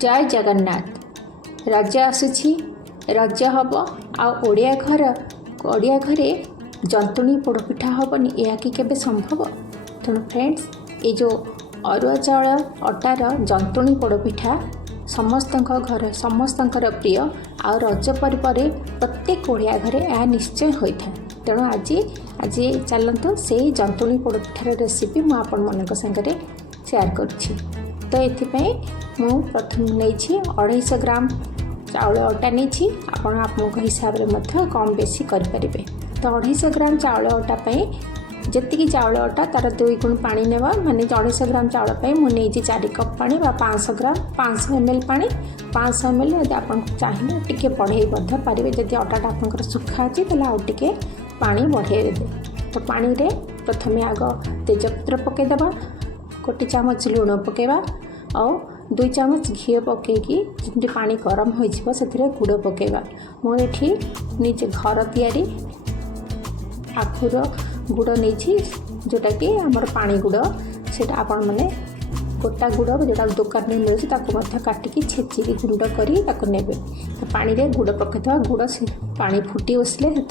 जय जगन्नाथ। रज आसुछि, रज हम आड़िया घरे जंतुणी पोड़पिठा हेनी यह कि केबे संभव। तेणु फ्रेंड्स ये जो अरुआ चाउल अटार जंतुणी पोड़पिठा समस्त घर समस्त प्रिय आ रज पर्व प्रत्येक ओडिया घरे यह निश्चय होता है। तेणु आज चलतु से जंतुणी पोड़पिठार रेसिपी मुझे आपण मान सागर सेयार करुँची। तो ये मु प्रथम नहीं 250 ग्राम चाउल अटा नहीं आपण हिसाब से कम बेसी करें। तो 250 ग्राम चाउल अटा जी चाउल अटा तार 2 गुण पानी नेवा माने 250 ग्राम चाउल मुझे 4 कप पानी 500 ग्राम 500 ml पानी 500 ml यदि आप चाहिए टी बढ़े पारे। जदि अटाटा आप सुखा अच्छी तो आउ टे पानी बढ़े दे। तो पानी रे प्रथमे आग तेजपत्र पकईदे, 1 चामच लुण पकेवा और 2 चामच घी पकईकी जमी पानी गरम हो से गुड़ पकेवा। मुझे निजे घर तैयारी आखुर गुड़ नहीं जोटा कि आमर पानी गुड़ से आपण मैंने गोटा गुड़ जोटा दुकान में मिलूँ काटिकी छेचिकी गुंड करे। तो पानी रे गुड़ पकईदे, गुड़ से पानी फुटी बसले से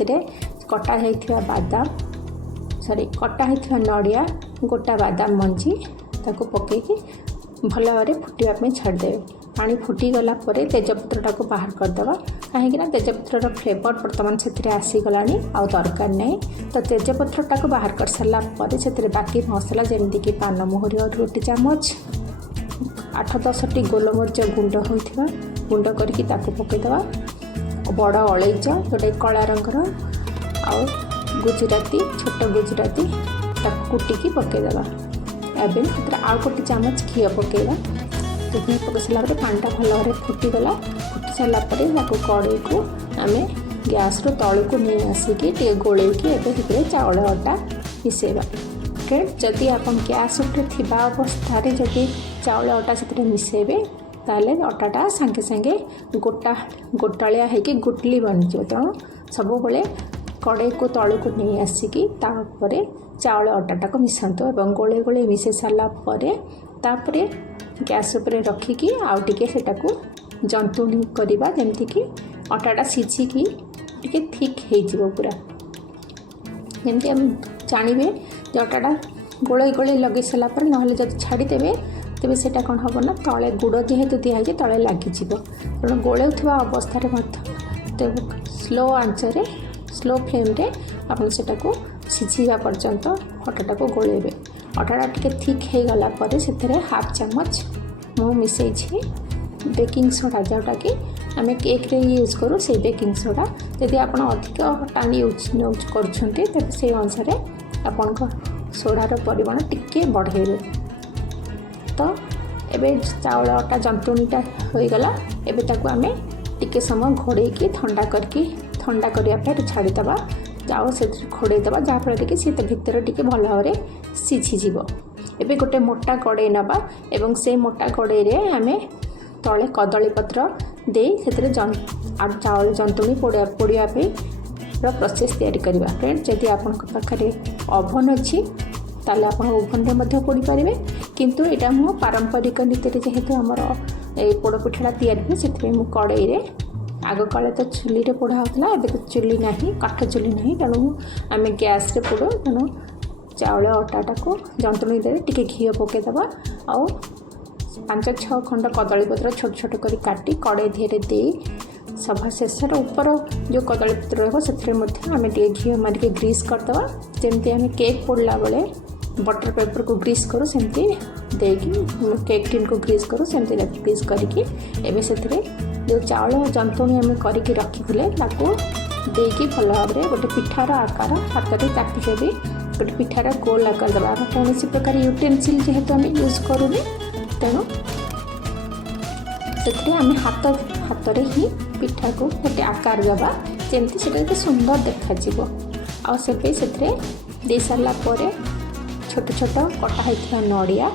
कटा होता बादाम कटा होता नड़िया गोटा बादाम मंजी ताको पकईकी भल भाव फुटापी छाड़दे। पानी फुटीगला तेजपत्रटा को बाहर करदे कहीं तेजपत्र फ्लेवर बर्तमान से आसीगला आ दरकार नहीं। तो तेजपत्रटा को बाहर कर सारापर से बाकी मसला जमीक पान मोहरी और 1 चामच 8-10टी गोलमरीच गुंड होता गुंड करके पकईदे, बड़ अलैच जोटा कला रंगर आ गुजराती छोट गुजराती कुटिकी पकईदे। एवं आउ 1 चामच घी पकईवा। तो घी पकई सारापर पानीटा भल भाव फुटीगला। फुटी सारापर कड़े को आम गैस तल को नहीं आसिकी टे गोलैकी एवं चाउल अटा मिसेवा। फ्रेंड्स जदि आप गैस उठे थी अवस्था जदि चाउल अटा से मिसेबे ताले अटाटा सांगे सांगे गोटालिया होगी गुटली बनीज। तेणु सब कड़े को तल को नहीं आसिकी तापर चाउल अटाटा को मिसातु और गोले गोले मिसे सारापर गैस उपरे रखिकी आउ टिके सेटाकू जंतुणी करवा जमीक अटाटा सिझिकी टिके थिक हो पूरा जमी आम जानवे जो अटाटा गोले गोले लगे सारापर ना जब छाड़देवे तेज से कौन हम ना तले गुड़ जेहेतु दिखाई तले लगिज। तेणु गोलुवा अवस्था स्लो आंचरे स्लो फ्लेम रे आपन सेटाकू सिझा पर्यंत अटाटा को गोलेबे। अटाटा टिके थिक हो गला पर से 1/2 चामच मु मिसई बेकिंग सोडा जोटा कि आम केक रे यूज करूँ से बेकिंग सोडा। यदि आप अधिक टाइम यूज कर से अनुसार आपण सोडार परिमाण टिके बढ़ेबे। तो एबे चाउल अटा जंतुणीटा हो गला। एबे ताकू आम टिके समय घोड़े ठंडा करने छाड़ीदे जाओ से घोड़ेदे जहाँफल कि सी भितर टे भल भाव सीझीज। एवं गोटे मोटा कड़े नवा एवं से मोटा कड़े आम तले कदली पत्र दे से चाउल जंतुणी पोड़ापी प्रोसेस तैयारी करवा। फ्रेंड्स जदि आप पाखे ओभन अच्छी ताले आप ओभन में पोड़ी पारे, किंतु यहाँ मो पारंपरिक नीति जेहेतु आमर पोड़पिठाटा तैयारी से कड़े आग काले तो चुली रे पोड़ा होता है, तो चुली ना काठ चुली ना तेणु आम गैस रे पोड़ो। तेणु चाउल अटाटा को जंतुणी दे टिके घी पकईदे आ 5-6 खंड कदलीपत्र छोट छोट कर काटी कड़े धीरे दे सभा शेष ऊपर जो कदलीपत्र रमें घी मारिक ग्रीस करदे जमी आम केक पोड़ला बेले बटर पेपर को ग्रीस करूँ सेमती देकी केक टिन को ग्रीस करूँ सेमती ग्रीस करके एवं से जो चाउल जंतुणी आम करके रखी देकी भल भाव गोटे पिठार आकार हाथ में काटिके भी गोटे पिठार गोल आकार देवा। कौन प्रकार यूटेनसिल जेहेतु आम यूज करूनी तेणु से आम हाथ में ही पिठा को गोटे आकार देवा जमती से सुंदर देखा से दे सारापर छोट छोट कटा होता नड़िया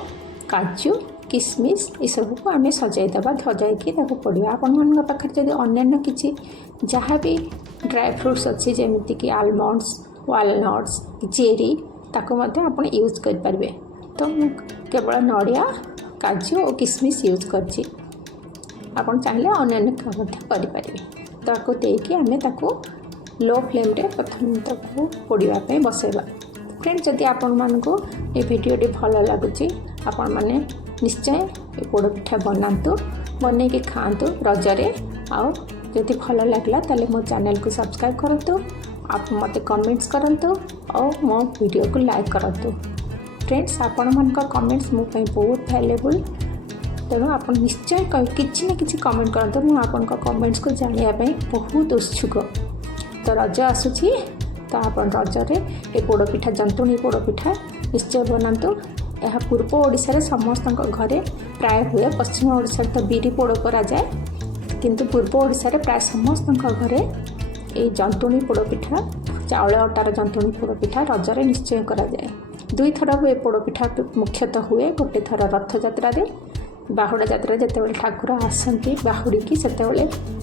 काजू किसमिश ये सब को आम सजाईदे सजाइकी पड़ा। आपण पाखे जब अन्य किसी जहाँ भी ड्राई फ्रुट्स अच्छी जमीक आलमंड्स वालनट्स चेरी ताको आप यूज करें। तो केवल नड़िया काजू और किसमिश यूज कर ଆପଣ ଚାହିଁଲେ ଅନ୍ୟାନ୍ୟ କାମ ମଧ୍ୟ କରିପାରିବେ। ତାକୁ ଦେଇକି ଆମେ ତାକୁ लो फ्लेम्रे प्रथम ताको पोड़ा बसैबा। फ्रेंड्स जदि आपको ये भिडियोटी भल लगुच आपण मैंने निश्चय ये पोड़पिठा बनातु बन के खातु रजरे। आउ जदि भल लगला ताले मो चैनल को सब्सक्राइब करतु, आप मते कमेंट्स करतु और मो वीडियो को लाइक करतु। फ्रेंड्स आपण मान कमेंट्स मो पे बहुत वैल्यूएबल, तेणु आप निश्चय किसी ना किसी कमेंट करतु। मु आपन कमेंट्स को जानिया बहुत उत्सुक। तो रज आसूची तो आप रजरे ये पोड़पिठा जंतुणी पोड़पिठा निश्चय बनातु। यह पूर्व ओडिशा समस्त घरे प्राय हुए, पश्चिम ओडिशा तो बिरी पोड़ करा जाए, किंतु पूर्व ओडिशा प्राय समस्त घरे ये जंतुणी पोड़पिठा चाउल अटार जंतुणी पोड़पिठा रजरे निश्चय करा जाए। 2 थर हुए पोड़पिठा मुख्यतः हुए, गोटे थर रथ यात्रा बाहुड़ा यात्रा जिते ठाकुर आसती बाहुड़ी की से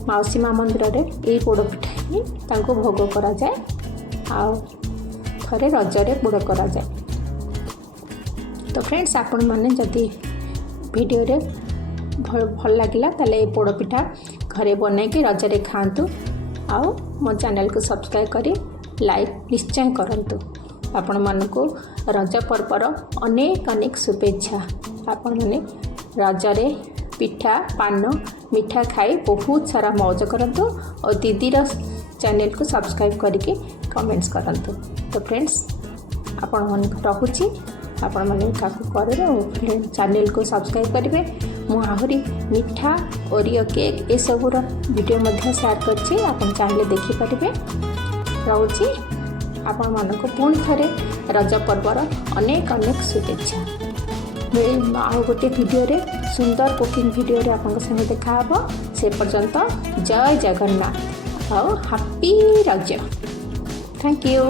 मौसी माँ मंदिर में यही पोड़पिठा ही भोग करा जाए। थे रजरे पोड़ करा जाए। तो फ्रेंड्स आपण मैंने जदि वीडियो रे भल लगिला ताले ये पोड़पिठा घरे बन के रजरे खातु। आओ मो चैनल को सब्सक्राइब करी लाइक निश्चय करंतु। आपण मानकु रज पर्वर अनेक अनेक शुभेच्छा। आपण मैंने रजरे पिठा पान मिठा खाई बहुत सारा मौज करंतु और दीदीर चैनल को सब्सक्राइब करके कमेंट्स करंतु। तो फ्रेंड्स आपण मन रखुची, आपण मैंने करेंगे और चैनल को सब्सक्राइब करेंगे। मुझे आहरी मिठा ओरियो केक ये सबूर वीडियो मध्य शेयर करछि, आपण चाहिले देखिपारे। रहुची आपण मानक पुणी थे रज पर्वर अनेक अनेक शुभेच्छा। आउ गोटे वीडियो रे सुंदर कुकिंग वीडियो रे आपन संगे देखा हबो। से पर्यंत जय जगन्नाथ और हैप्पी रज। Thank you.